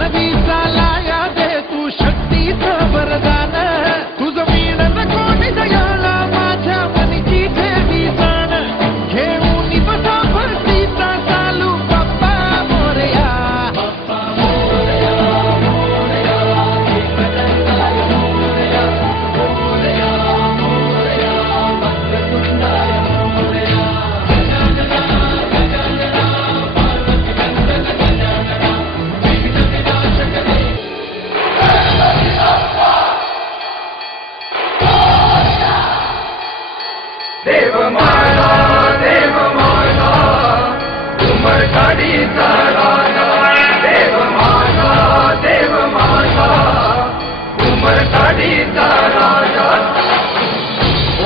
नवी चालाया दे तू शक्तीचं वरदान तुझं मीणन कोणी दयाला माझ्या मनीची ठेवी जाण घेऊन बसा भरतीचा चालू बाप्पा मोरया देव माझा उमरकाडीचा राजा देव माझा उमरकाडीचा राजा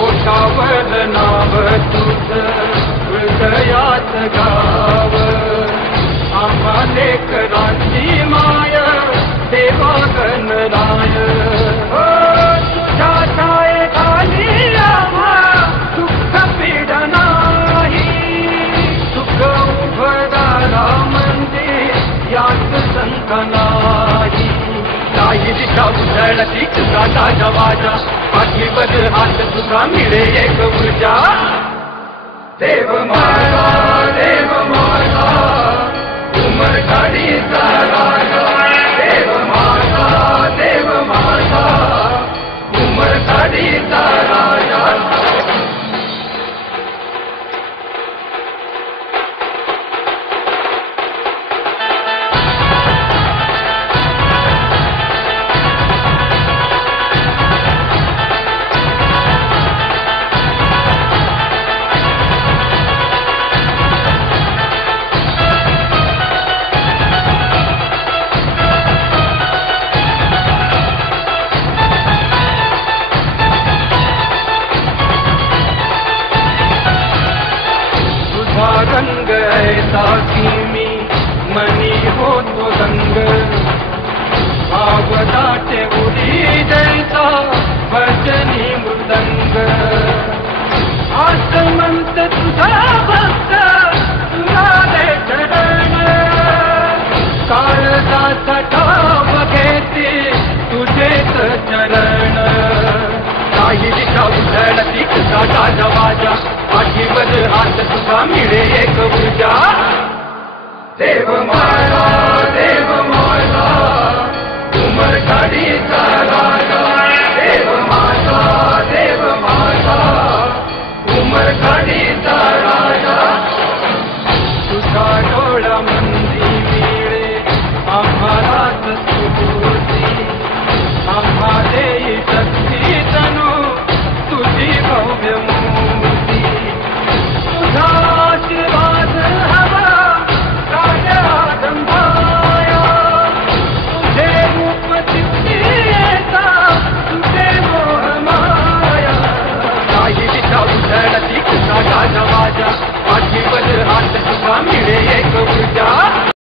ओठावर नाव तुझं हृदयात गाव आम्हा लेकरांची माय देवा गणराय तुझ्या छायेखाली आम्हा दुःख पीड नाही सुख उभदारा म्हणजे यात शंका नाही दिशा उधळती तुझा ताजा वाजा पाठीवर हात तुझा मिळे एक ऊर्जा देव माझा उमरकाडीचा राजा देव माझा उमरकाडीचा राजा रंग ऐसा की मी मनी होतो रंग भावदाटे उडी जैसा भजनी मृदंग आसमंत तुझा भक्त तुला रे चरण काळजाचा ठाव घेते तुझेच चरण काही दिशा उधळती तुझा ताजा वाजा पाठीवर हात तुझा मिळे एक ऊर्जा देव माझा उमरकाडीचा